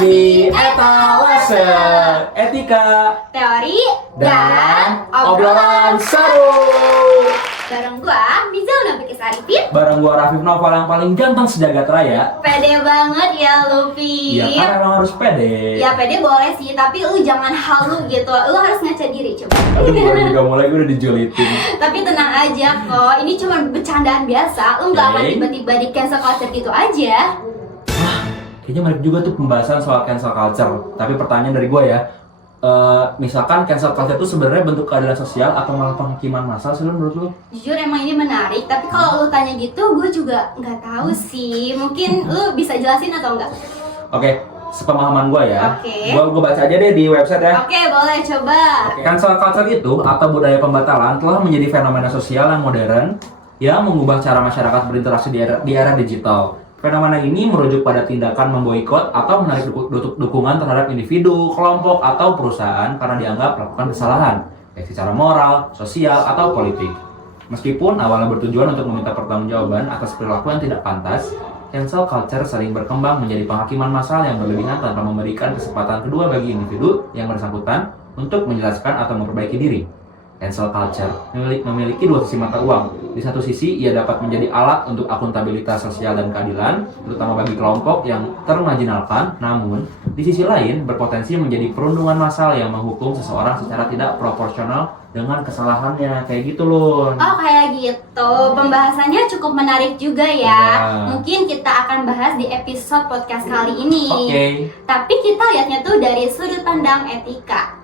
di etalase etika, teori, dan obrolan seru. Bareng gua, Mizal Nabikis Arifin. Bareng gua Rafif Noval yang paling ganteng sejagat raya. Pede banget ya Luffy. Iya kan emang harus pede. Ya pede boleh sih, tapi lu jangan halu gitu. Lu harus ngaca diri coba. Aduh, gua juga mulai gue udah dijulitin. Tapi tenang aja kok, ini cuma bercandaan biasa. Lu nggak akan Oke. tiba-tiba di cancel culture gitu aja. Kayaknya menarik juga tuh pembahasan soal cancel culture. Tapi pertanyaan dari gua ya, misalkan cancel culture itu sebenarnya bentuk keadilan sosial atau malah penghakiman massal sih menurut lu? Jujur emang ini menarik, tapi kalau lu tanya gitu, gue juga nggak tahu sih. Mungkin lu bisa jelasin atau enggak? Oke, sepemahaman gua ya. Oke. Gua baca aja deh di website ya. Oke, boleh coba. Cancel culture itu atau budaya pembatalan telah menjadi fenomena sosial yang modern yang mengubah cara masyarakat berinteraksi di era digital. Fenomena ini merujuk pada tindakan memboikot atau menarik dukungan terhadap individu, kelompok, atau perusahaan karena dianggap melakukan kesalahan, baik secara moral, sosial, atau politik. Meskipun awalnya bertujuan untuk meminta pertanggungjawaban atas perilaku yang tidak pantas, cancel culture sering berkembang menjadi penghakiman massal yang berlebihan tanpa memberikan kesempatan kedua bagi individu yang bersangkutan untuk menjelaskan atau memperbaiki diri. Cancel culture memiliki dua sisi mata uang. Di satu sisi, ia dapat menjadi alat untuk akuntabilitas sosial dan keadilan, terutama bagi kelompok yang termarginalkan. Namun, di sisi lain, berpotensi menjadi perundungan massal yang menghukum seseorang secara tidak proporsional dengan kesalahannya. Kayak gitu loh. Oh kayak gitu, pembahasannya cukup menarik juga ya. Ya. Mungkin kita akan bahas di episode podcast kali ini. Oke. Tapi kita lihatnya tuh dari sudut pandang etika.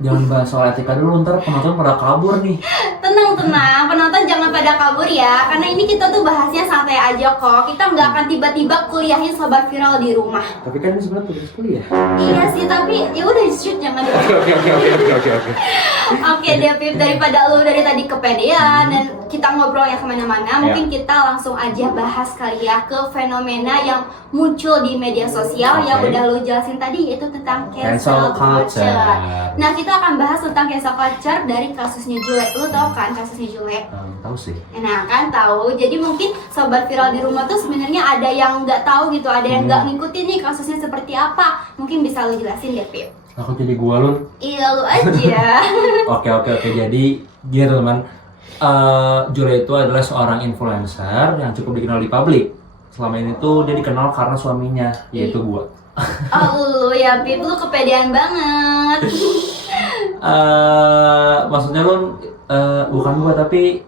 Jangan bahas soal etika dulu, ntar penonton pada kabur nih. Tenang, penonton jangan pada kabur ya. Karena ini kita tuh bahasnya santai aja kok. Kita nggak akan tiba-tiba kuliahin sobat viral di rumah. Tapi kan ini sebenarnya tugas kuliah. Iya sih, tapi ya udah shoot jangan. Oke. Oke deh Pip, daripada lu dari tadi kepedean dan kita ngobrolnya kemana-mana, mungkin kita langsung aja bahas kali ya ke fenomena yang muncul di media sosial yang Oke. udah lu jelasin tadi, yaitu tentang Cancel cancel culture. culture. Nah kita akan bahas tentang cancel culture dari kasusnya Jule. Lu tau kan kasusnya Jule? Tahu sih. Nah kan tahu, jadi mungkin sobat viral di rumah tuh sebenarnya ada yang nggak tahu gitu, ada yang nggak ngikutin nih kasusnya seperti apa. Mungkin bisa lu jelasin deh Pip. Aku jadi gua lu. Iya lu aja. Oke. Jadi gini teman-teman, Jule itu adalah seorang influencer yang cukup dikenal di publik. Selama ini tuh dia dikenal karena suaminya, yaitu gua. Oh lu ya Pip, lu kepedean banget. Maksudnya lu bukan gua tapi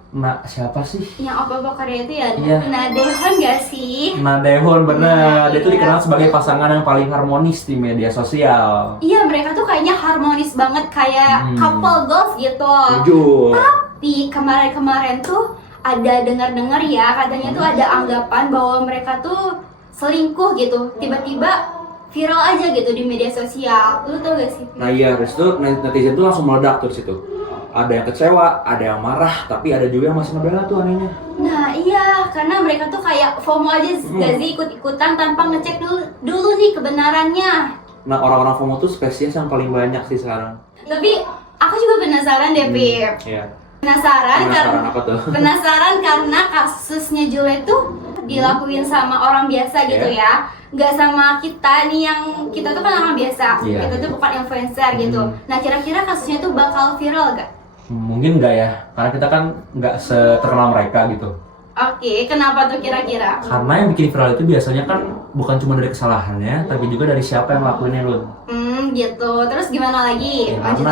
siapa sih? Yang apa karya itu ya, Iya. Nadehon gak sih? Nadehon, bener. Dia tuh Iya. dikenal sebagai pasangan yang paling harmonis di media sosial. Iya mereka tuh kayaknya harmonis banget, kayak couple goals gitu. Jujur. Tapi kemarin tuh ada dengar-dengar ya, katanya tuh ada anggapan bahwa mereka tuh selingkuh gitu. Tiba-tiba viral aja gitu di media sosial. Lu tau gak sih? Nah iya, habis itu netizen tuh langsung meledak tuh di situ. Ada yang kecewa, ada yang marah, tapi ada juga yang masih ngebela tuh anehnya. Nah iya, karena mereka tuh kayak FOMO aja gak sih, ikut-ikutan tanpa ngecek dulu nih kebenarannya. Nah orang-orang FOMO tuh spesies yang paling banyak sih sekarang. Tapi aku juga penasaran deh Pip. Iya. Penasaran Apa tuh? Penasaran karena kasusnya Jule tuh dilakuin sama orang biasa gitu ya, nggak sama kita nih, yang kita tuh kan orang biasa, Iya. kita tuh bukan influencer gitu. Nah kira-kira kasusnya tuh bakal viral gak? Mungkin enggak ya, karena kita kan nggak seterkenal mereka gitu. Oke, kenapa tuh kira-kira? Karena yang bikin viral itu biasanya kan bukan cuma dari kesalahannya, tapi juga dari siapa yang ngelakuinnya, Lun. Gitu. Terus gimana lagi? Ya, Lanjut.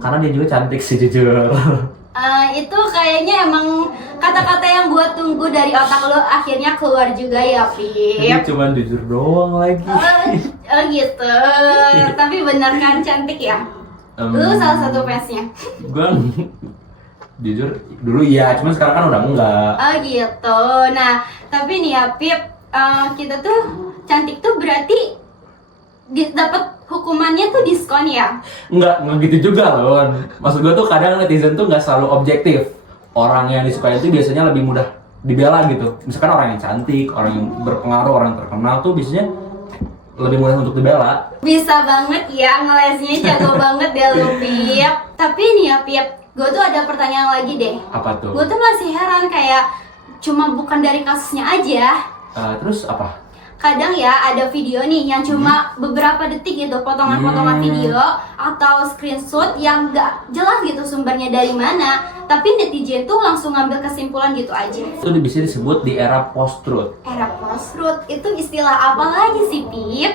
karena dia juga cantik sih jujur. Itu kayaknya emang kata-kata yang gue tunggu dari otak lo akhirnya keluar juga ya, Ini Pip. cuma jujur doang lagi. Gitu. Tapi bener kan cantik ya? Lu salah satu fansnya. Gue jujur dulu iya, cuman sekarang kan udah enggak. Gitu. Nah, tapi nih ya Pip, kita tuh cantik tuh berarti dapat hukumannya tuh diskon ya? Enggak gitu juga loh. Maksud gue tuh kadang netizen tuh nggak selalu objektif. Orang yang disukai itu biasanya lebih mudah dibela gitu. Misalkan orang yang cantik, orang yang berpengaruh, orang yang terkenal tuh biasanya lebih mudah untuk dibela. Bisa banget ya, ngelesnya jago banget deh lu Pip. Tapi nih ya Pip, gue tuh ada pertanyaan lagi deh. Apa tuh? Gue tuh masih heran, kayak cuma bukan dari kasusnya aja. Terus apa? kadang ya ada video nih yang cuma beberapa detik gitu, potongan-potongan video atau screenshot yang nggak jelas gitu sumbernya dari mana, tapi netizen tuh langsung ngambil kesimpulan gitu aja. Itu bisa disebut di era post-truth. Era post-truth itu istilah apa lagi sih, Pip?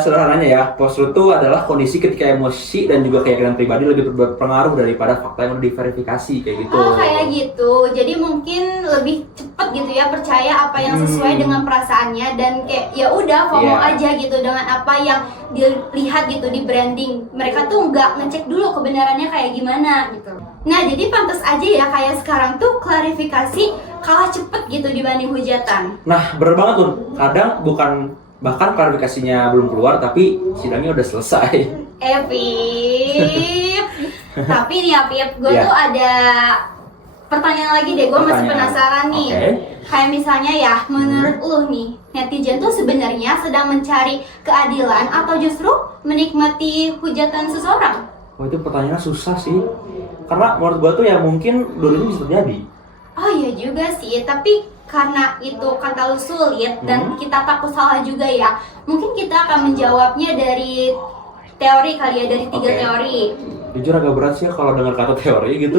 Sederhananya ya, post-truth itu adalah kondisi ketika emosi dan juga keyakinan pribadi lebih berpengaruh daripada fakta yang udah diverifikasi kayak gitu. Oh, kayak gitu. Jadi mungkin lebih cepet gitu ya percaya apa yang sesuai dengan perasaannya, dan kayak ya udah FOMO aja gitu dengan apa yang dilihat gitu di branding. Mereka tuh nggak ngecek dulu kebenarannya kayak gimana gitu. Nah, jadi pantas aja ya kayak sekarang tuh klarifikasi kalah cepet gitu dibanding hujatan. Nah, bener banget tuh. Kadang bahkan klarifikasinya belum keluar tapi sidangnya udah selesai. Pip. Tapi nih ya, Pip, gue tuh ada pertanyaan lagi deh, gue masih penasaran nih. Kayak misalnya ya, menurut lu nih, netizen tuh sebenarnya sedang mencari keadilan atau justru menikmati hujatan seseorang? Wah, itu pertanyaannya susah sih. Karena menurut gua tuh ya mungkin dua-duanya bisa terjadi. Oh iya juga sih, tapi karena itu kata lu sulit dan kita takut salah juga ya, mungkin kita akan menjawabnya dari teori kali ya, dari 3 teori. Jujur agak berat sih ya kalau dengar kata teori gitu.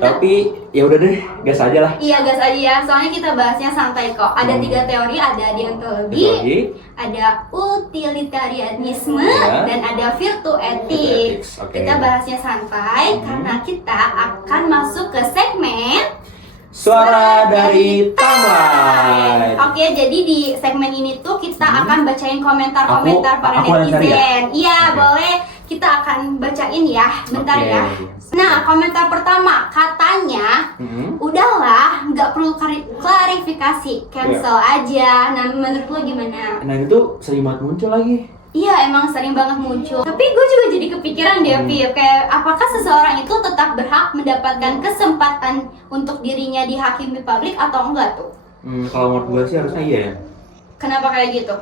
Tapi ya udah deh, gas aja lah. Iya, gas aja ya. Soalnya kita bahasnya santai kok. Ada 3 teori, ada deontologi, ada utilitarianisme, dan ada virtue ethics. Kita bahasnya santai karena kita akan masuk ke segmen Suara dari Timeline. Oke, jadi di segmen ini tuh kita akan bacain komentar-komentar para aku netizen. Iya, boleh. Kita akan bacain ya, bentar ya. Nah, komentar pertama katanya, udahlah, nggak perlu klarifikasi, cancel aja. Nah, menurut lo gimana? Nah, itu sering banget muncul lagi. Iya, emang sering banget muncul. Tapi gue juga jadi kepikiran deh, Pip, kayak apakah seseorang itu tetap berhak mendapatkan kesempatan untuk dirinya dihakimi publik atau enggak tuh? Kalau menurut gue sih harusnya iya ya. Kenapa kayak gitu?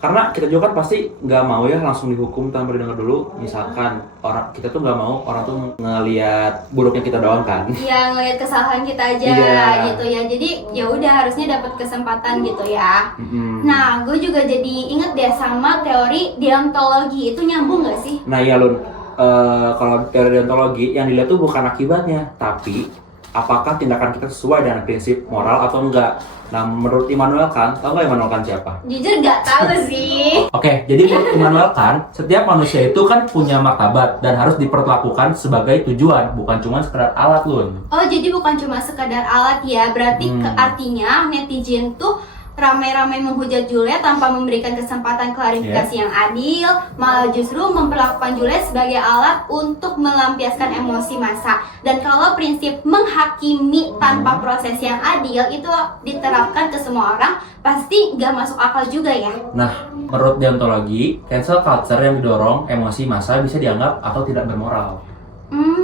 Karena kita juga kan pasti nggak mau ya langsung dihukum tanpa didengar dulu. Misalkan kita tuh nggak mau orang tuh ngelihat buruknya kita doang kan. Iya, ngelihat kesalahan kita aja gitu ya. Jadi ya udah harusnya dapat kesempatan gitu ya. Nah, gue juga jadi inget deh sama teori deontologi, itu nyambung nggak sih? Nah iya Lun, kalau teori deontologi yang dilihat tuh bukan akibatnya, tapi apakah tindakan kita sesuai dengan prinsip moral atau enggak. Nah, menurut Immanuel Kant, tau nggak Immanuel Kant siapa? Jujur nggak tahu sih. Oke, jadi menurut Immanuel Kant, setiap manusia itu kan punya martabat dan harus diperlakukan sebagai tujuan, bukan cuma sekedar alat, Lun. Oh, jadi bukan cuma sekedar alat ya, berarti artinya netizen tuh ramai-ramai menghujat Juliet tanpa memberikan kesempatan klarifikasi yang adil, malah justru memperlakukan Juliet sebagai alat untuk melampiaskan emosi massa. Dan kalau prinsip menghakimi tanpa proses yang adil itu diterapkan ke semua orang, pasti nggak masuk akal juga ya. Nah, menurut deontologi, cancel culture yang didorong emosi massa bisa dianggap atau tidak bermoral.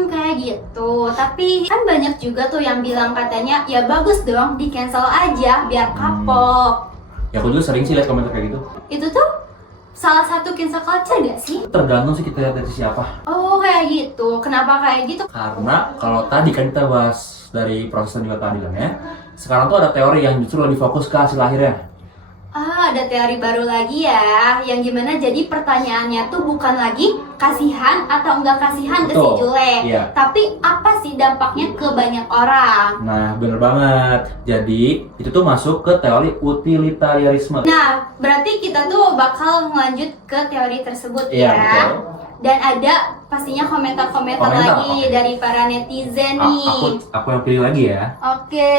Kayak gitu. Tapi kan banyak juga tuh yang bilang katanya ya bagus dong di cancel aja biar kapok. Ya aku juga sering sih lihat komentar kayak gitu. Itu tuh salah satu cancel culture gak sih? Tergantung sih kita lihat dari siapa. Oh, kayak gitu. Kenapa kayak gitu? Karena kalau tadi kan kita bahas dari proses dan juga keadilannya, sekarang tuh ada teori yang justru lebih fokus ke hasil akhirnya. Ada teori baru lagi ya, yang gimana jadi pertanyaannya tuh bukan lagi kasihan atau enggak kasihan ke si Juliet, tapi apa sih dampaknya ke banyak orang. Nah, bener banget. Jadi, itu tuh masuk ke teori utilitarianisme. Nah, berarti kita tuh bakal ngelanjut ke teori tersebut ya. Betul. Dan ada pastinya komentar-komentar lagi dari para netizen nih. Aku yang pilih lagi ya. Oke.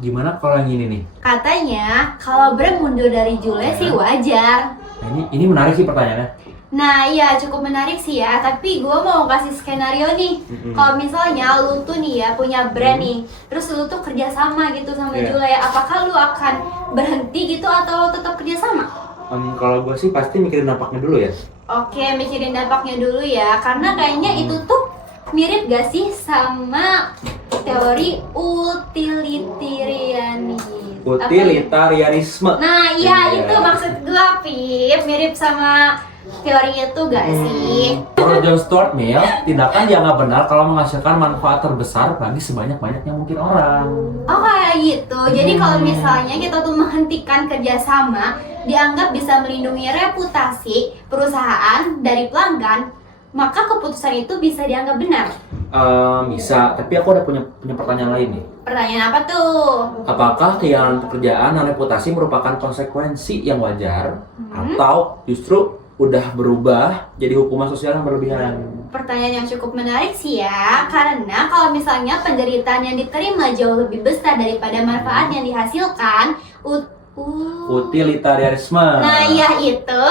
Gimana kalau yang ini nih? Katanya kalau Bram mundur dari Juliet sih wajar. Nah, ini menarik sih pertanyaannya. Nah iya, cukup menarik sih ya. Tapi gue mau kasih skenario nih. Kalau misalnya lu tuh nih ya punya brand nih, terus lu tuh kerja sama gitu sama Juliet, apakah lu akan berhenti gitu atau tetap kerja sama? Kalau gue sih pasti mikirin dampaknya dulu ya. Oke, mikirin dampaknya dulu ya. Karena kayaknya itu tuh mirip gak sih sama teori utilitarianisme. Nah iya, itu maksud gue, Pip. Mirip sama teori itu gak sih? Menurut John Stuart Mill, tindakan dianggap benar kalau menghasilkan manfaat terbesar bagi sebanyak-banyaknya mungkin orang. Oh kayak gitu. Jadi kalau misalnya kita tuh menghentikan kerjasama, dianggap bisa melindungi reputasi perusahaan dari pelanggan, maka keputusan itu bisa dianggap benar. Bisa, tapi aku ada punya pertanyaan lain nih. Pertanyaan apa tuh? Apakah kehilangan pekerjaan dan reputasi merupakan konsekuensi yang wajar atau justru udah berubah jadi hukuman sosial yang berlebihan? Pertanyaan yang cukup menarik sih ya, karena kalau misalnya penderitaan yang diterima jauh lebih besar daripada manfaat yang dihasilkan, utilitarianisme. Nah iya itu,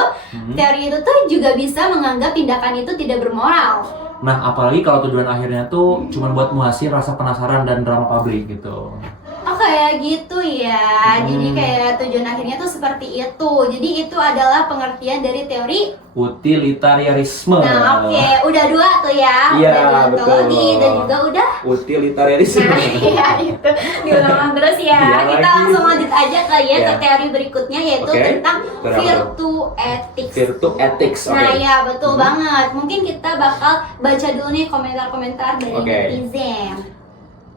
teori itu tuh juga bisa menganggap tindakan itu tidak bermoral. Nah, apalagi kalau tujuan akhirnya tuh cuma buat muasin rasa penasaran dan drama publik gitu. Oh kayak gitu ya, jadi kayak tujuan akhirnya tuh seperti itu. Jadi itu adalah pengertian dari teori utilitarianisme. Nah oke, udah dua tuh ya. Iya, Udah deontologi betul. dan juga udah Utilitarianisme. Nah iya itu, diulang terus ya. Iya Kita lagi. langsung lanjut aja kali ya ke Iya. teori berikutnya, yaitu Oke. tentang Teori apa? virtue ethics. Virtue ethics. Oke. Nah ya betul banget. Mungkin kita bakal baca dulu nih komentar-komentar dari Oke. netizen.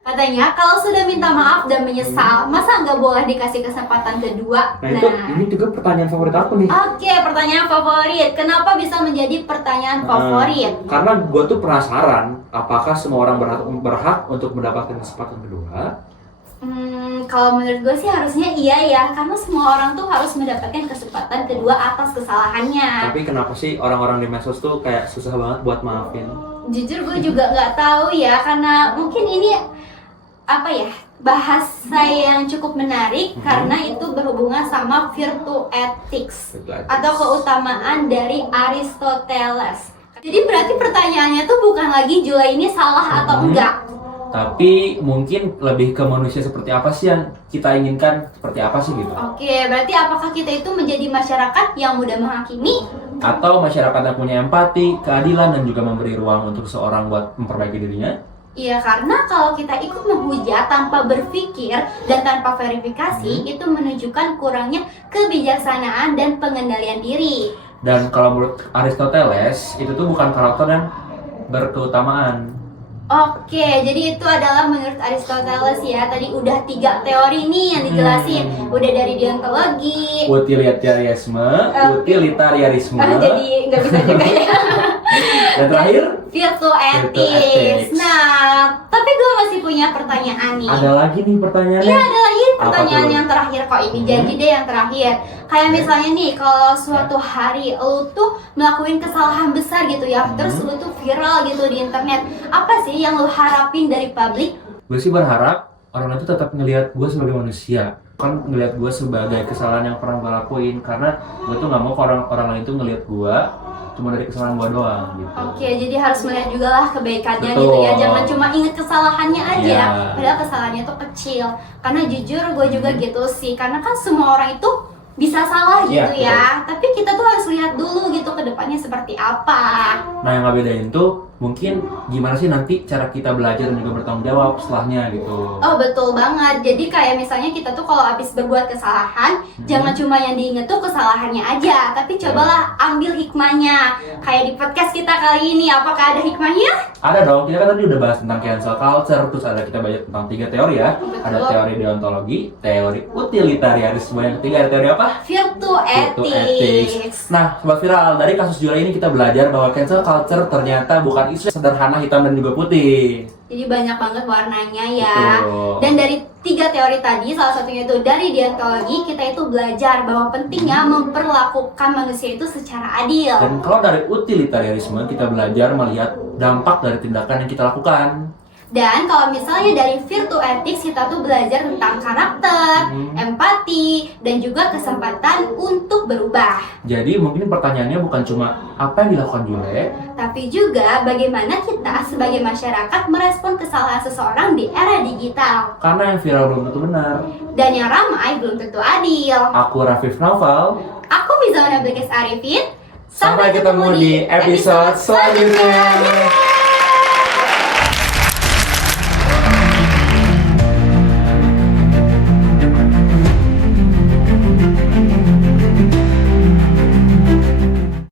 Katanya kalau sudah minta maaf dan menyesal, masa nggak boleh dikasih kesempatan kedua? Nah, itu ini juga pertanyaan favorit aku nih. Oke, pertanyaan favorit. Kenapa bisa menjadi pertanyaan favorit? Karena gue tuh penasaran, apakah semua orang berhak untuk mendapatkan kesempatan kedua? Kalau menurut gue sih harusnya iya ya, karena semua orang tuh harus mendapatkan kesempatan kedua atas kesalahannya. Tapi kenapa sih orang-orang di medsos tuh kayak susah banget buat maafin? Jujur gue juga nggak tahu ya, karena mungkin ini apa ya, bahasa yang cukup menarik karena itu berhubungan sama virtue ethics atau keutamaan dari Aristoteles. Jadi berarti pertanyaannya tuh bukan lagi Jula ini salah atau enggak. Tapi mungkin lebih ke manusia seperti apa sih yang kita inginkan, seperti apa sih gitu? Oke, berarti apakah kita itu menjadi masyarakat yang mudah menghakimi? Atau masyarakat yang punya empati, keadilan, dan juga memberi ruang untuk seorang buat memperbaiki dirinya? Iya, karena kalau kita ikut menghujat tanpa berpikir dan tanpa verifikasi, itu menunjukkan kurangnya kebijaksanaan dan pengendalian diri. Dan kalau menurut Aristoteles, itu tuh bukan karakter yang berkeutamaan. Oke, jadi itu adalah menurut Aristoteles ya. Tadi udah 3 teori nih yang dijelasin. Udah dari deontologi, Utilitarianisme, utilitarianisme, jadi nggak bisa juga ya. dan terakhir Virtue ethics. ethics. Nah, tapi gue masih punya pertanyaan nih. ada lagi nih pertanyaannya. Iya, ada lagi pertanyaan tuh? yang terakhir kok ini. Janji deh yang terakhir. Kayak misalnya nih, kalau suatu hari lu tuh melakukan kesalahan besar gitu ya, terus lu tuh viral gitu di internet. Apa sih yang lu harapin dari publik? Gue sih berharap orang itu tetap ngelihat gue sebagai manusia, kan ngelihat gue sebagai kesalahan yang pernah gue lakuin, karena gue tuh nggak mau orang lain tuh ngelihat gue cuma dari kesalahan gue doang gitu. Oke, jadi harus melihat juga lah kebaikannya Betul. gitu ya. Jangan cuma inget kesalahannya aja, Iya. padahal kesalahannya tuh kecil. Karena jujur gue juga gitu sih, karena kan semua orang itu bisa salah Iya, gitu ya. Tapi kita tuh harus lihat dulu gitu ke depannya seperti apa. Nah yang ngebedain tuh mungkin gimana sih nanti cara kita belajar dan juga bertanggung jawab setelahnya gitu. Oh betul banget. Jadi kayak misalnya kita tuh kalau habis berbuat kesalahan, jangan cuma yang diinget tuh kesalahannya aja, tapi cobalah ambil hikmahnya. Kayak di podcast kita kali ini, apakah ada hikmahnya? Ada dong, kita kan tadi udah bahas tentang cancel culture, terus ada kita belajar tentang 3 teori ya. Betul. Ada teori deontologi, teori utilitarianisme, yang ketiga ada teori apa? Virtue Virtue ethics. Nah, Sobat Viral, dari kasus Jula ini kita belajar bahwa cancel culture ternyata bukan isu sederhana hitam dan juga putih. Jadi banyak banget warnanya ya. Betul. Dan dari 3 teori tadi, salah satunya itu dari deontologi, kita itu belajar bahwa pentingnya memperlakukan manusia itu secara adil. Dan kalau dari utilitarianisme, kita belajar melihat dampak dari tindakan yang kita lakukan. Dan kalau misalnya dari virtue ethics, kita tuh belajar tentang karakter, empati, dan juga kesempatan untuk berubah. Jadi mungkin pertanyaannya bukan cuma apa yang dilakukan Jule, Tapi juga bagaimana kita sebagai masyarakat merespon kesalahan seseorang di era digital. karena yang viral belum tentu benar. Dan yang ramai belum tentu adil. Aku Rafif Naufal. Aku Mizana Bilkis Arifin. Sampai ketemu di episode selanjutnya.